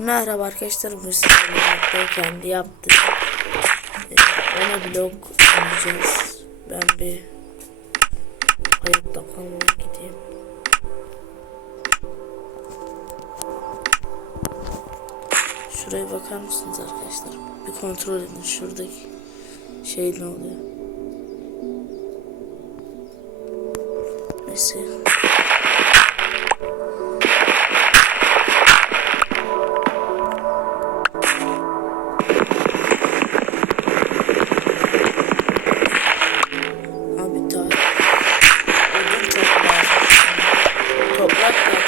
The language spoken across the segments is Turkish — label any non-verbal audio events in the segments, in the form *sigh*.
Merhaba arkadaşlar bu sizlerle kendi yaptım. Ona blog yapacağız. Ben bir hayatta kalmaya gideyim. Şuraya bakar mısınız arkadaşlar? Bir kontrol edin şuradaki şey ne oluyor? Neyse. toplarken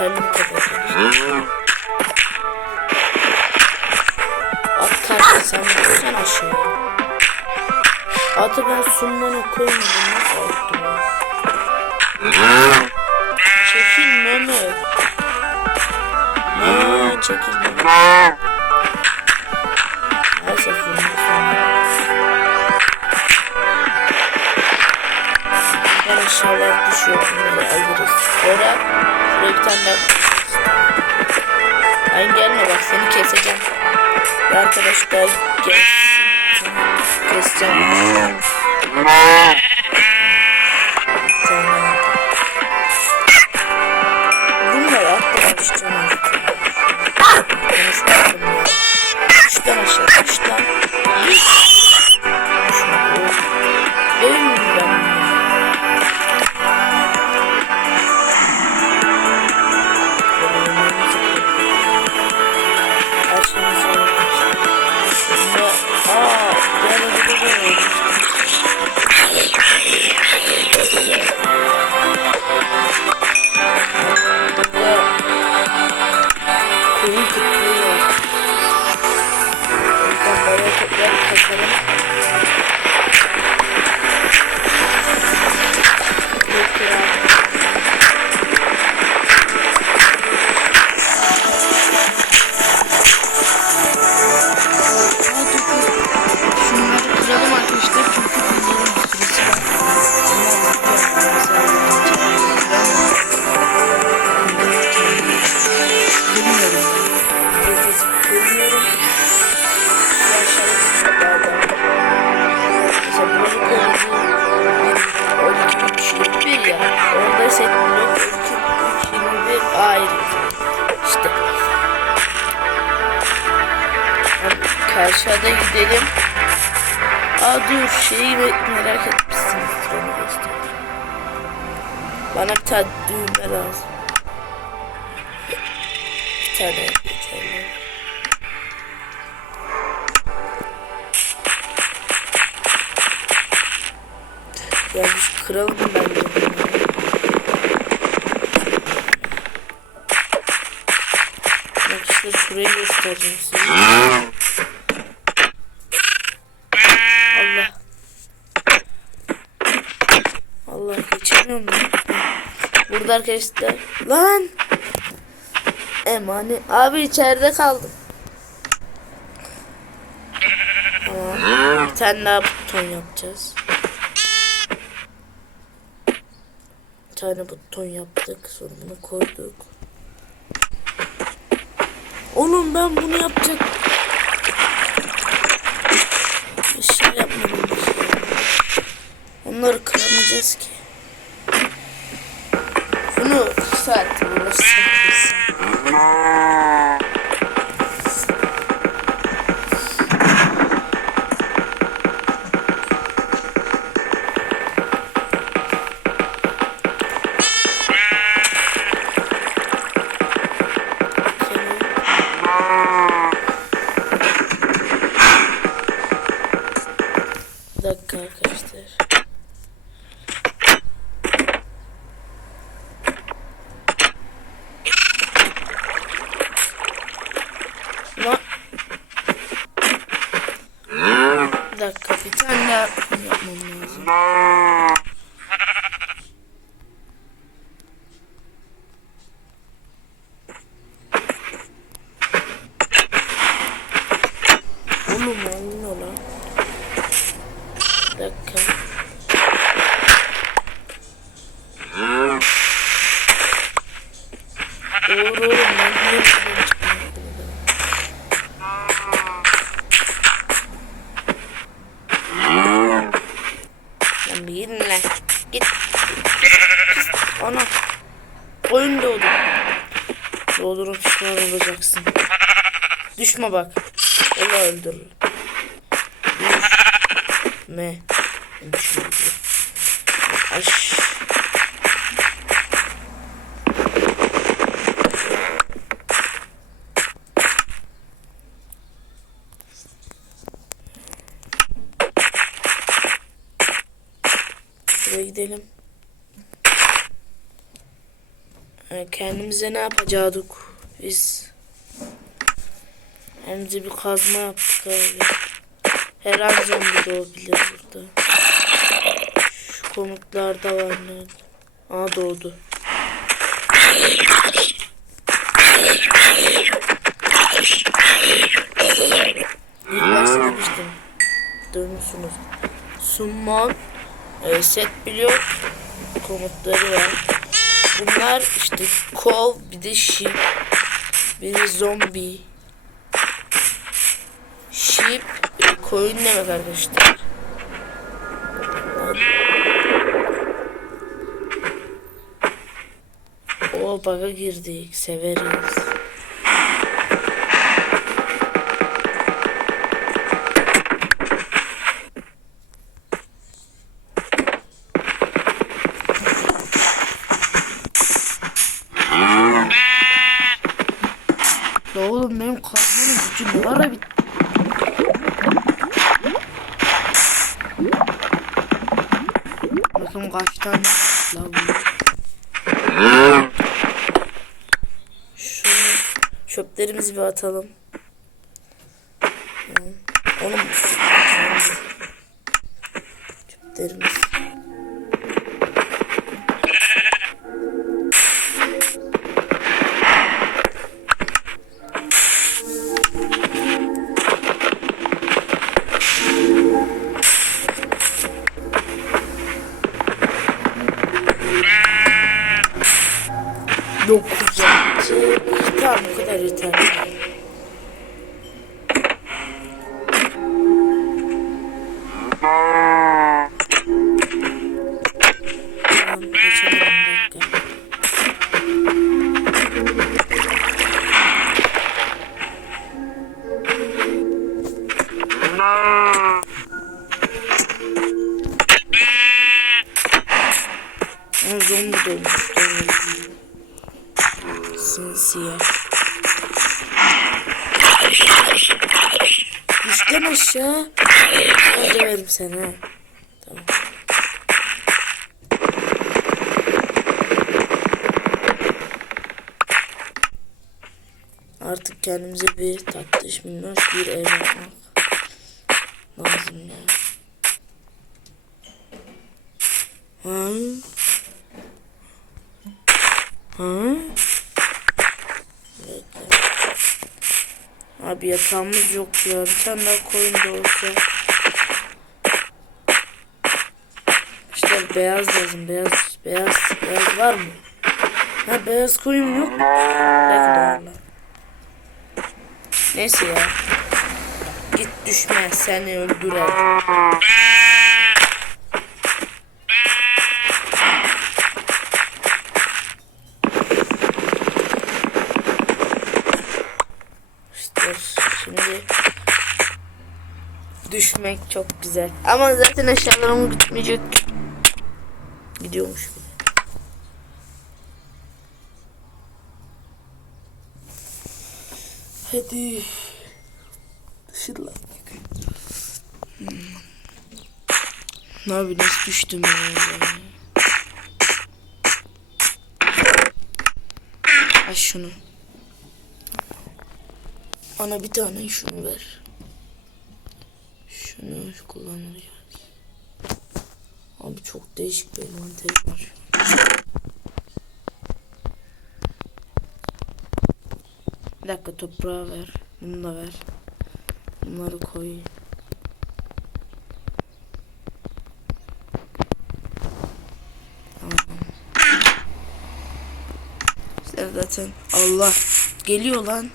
bir kadar. At karşı sen bakıyorsan aşağıya. Atı ben sunmanı koymadım nasıl attım ya? Çekil Mehmet. Mehmet çekil Mehmet. Neyse sunma Ben aşağılar düşüyor bunları alırız. Sonra şuraya bir tane daha Ay gelme bak seni keseceğim. Bir arkadaş daha gelsin. Keseceğim. Gidelim. Aa dur şeyi me- merak etmişsiniz. Bana bir tane düğme lazım. Bir tane yeterli. Ya biz kıralım bence Geçemiyorum lan. Burada arkadaşlar. Lan. Emani. Abi içeride kaldım. Tamam. Bir tane daha buton yapacağız. Bir tane buton yaptık. Sonra bunu koyduk. Oğlum ben bunu yapacak. Bir şey yapmadım. Onları kıramayacağız ki. Bunu iki saat gidelim. kendimize ne yapacaktık biz? Kendimize bir kazma yaptık abi. Her an zombi doğabilir burada. Şu komutlarda var ne? Aa doğdu. İlk başta demiştim. Duymuşsunuz. Summon e, set biliyor komutları var. Bunlar işte kov bir de sheep bir de zombi. Sheep e, koyun demek arkadaşlar. O baga girdik severiz. Ya oğlum benim kazmanın gücü ne ara bitti? Bakın kaç tane la bu. Şunu çöplerimizi bir atalım. Oğlum çöplerimiz. Artık kendimize bir tatlış minnoş bir ev yapmak lazım ya. Ha? Ha? Abi yatağımız yok ya. Bir tane daha koyun da olsa. İşte beyaz lazım. Beyaz, beyaz, beyaz var mı? Ha beyaz koyun yok. Belki de. Neyse ya. Git düşme seni öldürer. İşte şimdi düşmek çok güzel. Ama zaten eşyalarım gitmeyecek. Gidiyormuş bile. Hadi. Dışarılar. Hmm. Ne abi nasıl düştüm ya. Aç şunu. Ana bir tane şunu ver. Şunu kullanacağız. Abi çok değişik bir envanter var. Dakika toprağı ver. Bunu da ver. Bunları koy. Tamam. İşte zaten Allah geliyor lan.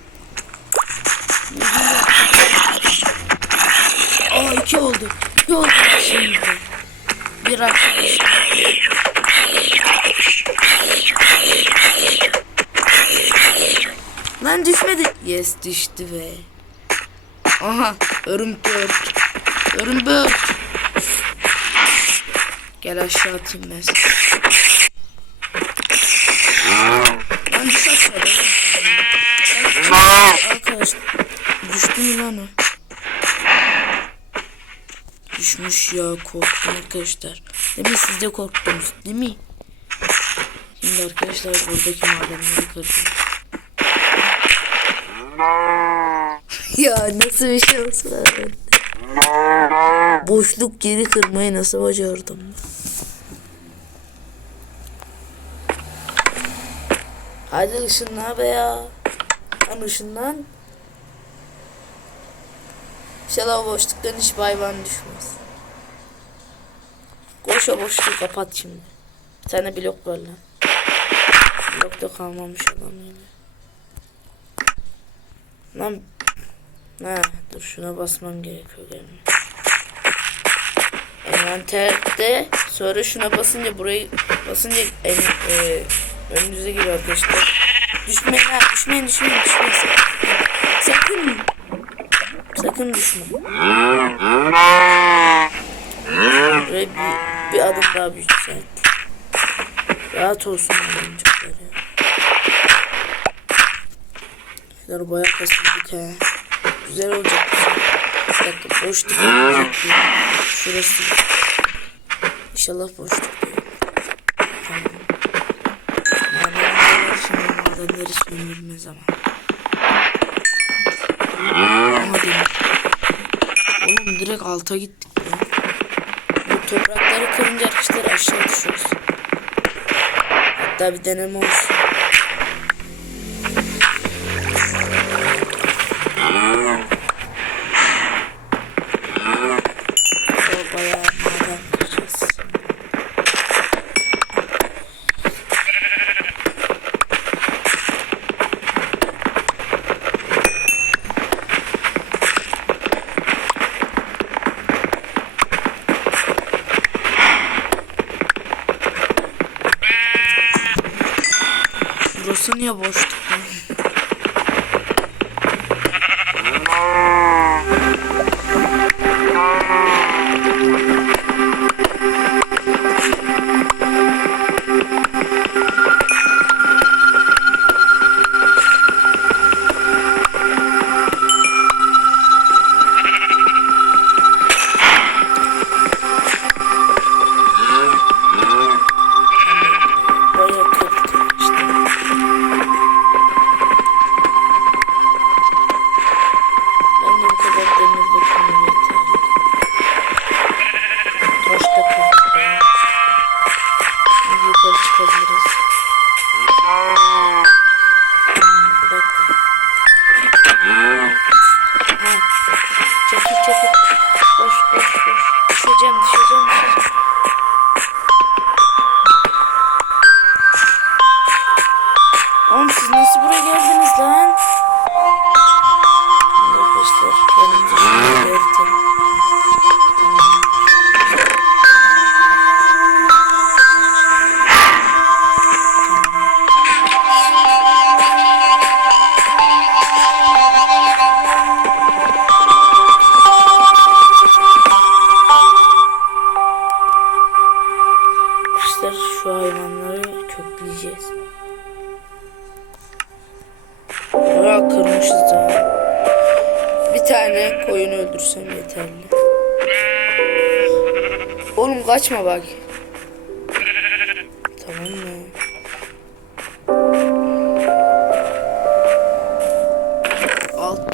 Aa iki oldu. İki oldu şimdi. Bir arkadaş. Lan düşmedi. Yes düştü be. Aha örümcek. Örümcek. Gel aşağı atayım ben. Lan düş aşağıda. Arkadaş düştü mü lan o? Düşmüş ya korktum arkadaşlar. Değil mi siz de korktunuz değil mi? Şimdi arkadaşlar buradaki madenleri kırdım. *laughs* Ya nasıl bir şans var bende? Boşluk geri kırmayı nasıl bacardım? Hadi ışınla be ya. Lan ışınlan. İnşallah boşluktan hiç hayvan düşmez. Koş o boşluğu kapat şimdi. Bir tane blok var lan. Blok da kalmamış adam yine. Lan Ha, dur şuna basmam gerekiyor benim. Envanterde sonra şuna basınca burayı basınca en, e, önünüze giriyor arkadaşlar. Düşmeyin ha, düşmeyin, düşmeyin, düşmeyin. Sakın. Sakın. Düşme. Buraya bir, bir adım daha büyütecek. Rahat olsun oyuncaklar ya. Şunları bayağı kasıldık he. Güzel olacak şey. Bir dakika boşluk. Şurası. İnşallah boşluk. Tamam. Madenler var şimdi madenler hiç bilmez ama. Ama demir. Oğlum direkt alta gittik ya. Bu toprakları kırınca arkadaşlar aşağı düşüyoruz. Hatta bir deneme olsun.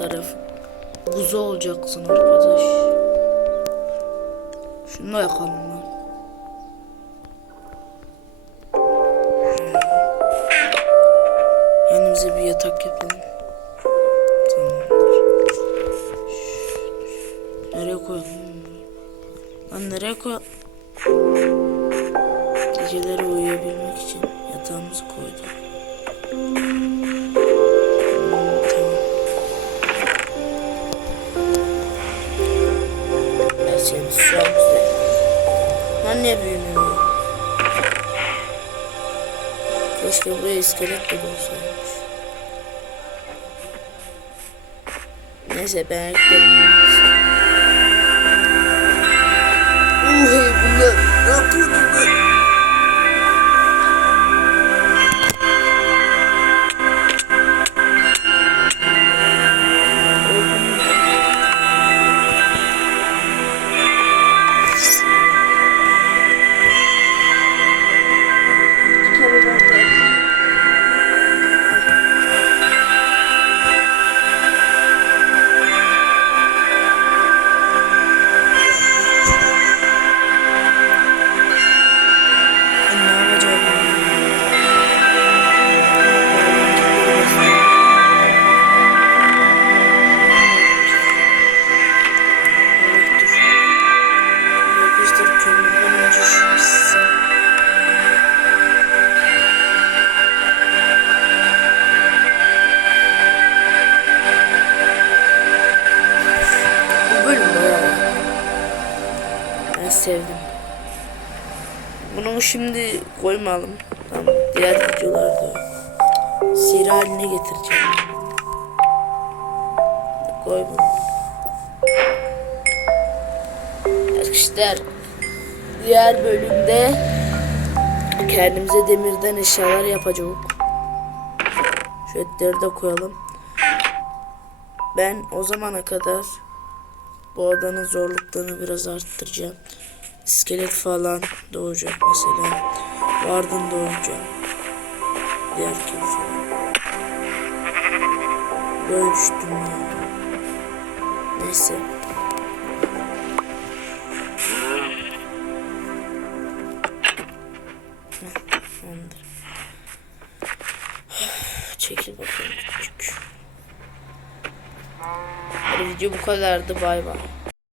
Taraf buzu olacaksın arkadaş. Şunu da yakalım lan. Kendimize bir yatak yapalım. Neyse ben eklerim. Koymayalım. Tamam. Diğer videolarda seri haline getireceğim. Koy bunu. Arkadaşlar diğer bölümde kendimize demirden eşyalar yapacağız. Şu de koyalım. Ben o zamana kadar bu odanın zorluklarını biraz arttıracağım. İskelet falan doğacak mesela. Vardın doğacak. Diğer kimse. Böyle ya. Neyse. Çekil bakalım küçük. Bu video bu kadardı. Bay bay.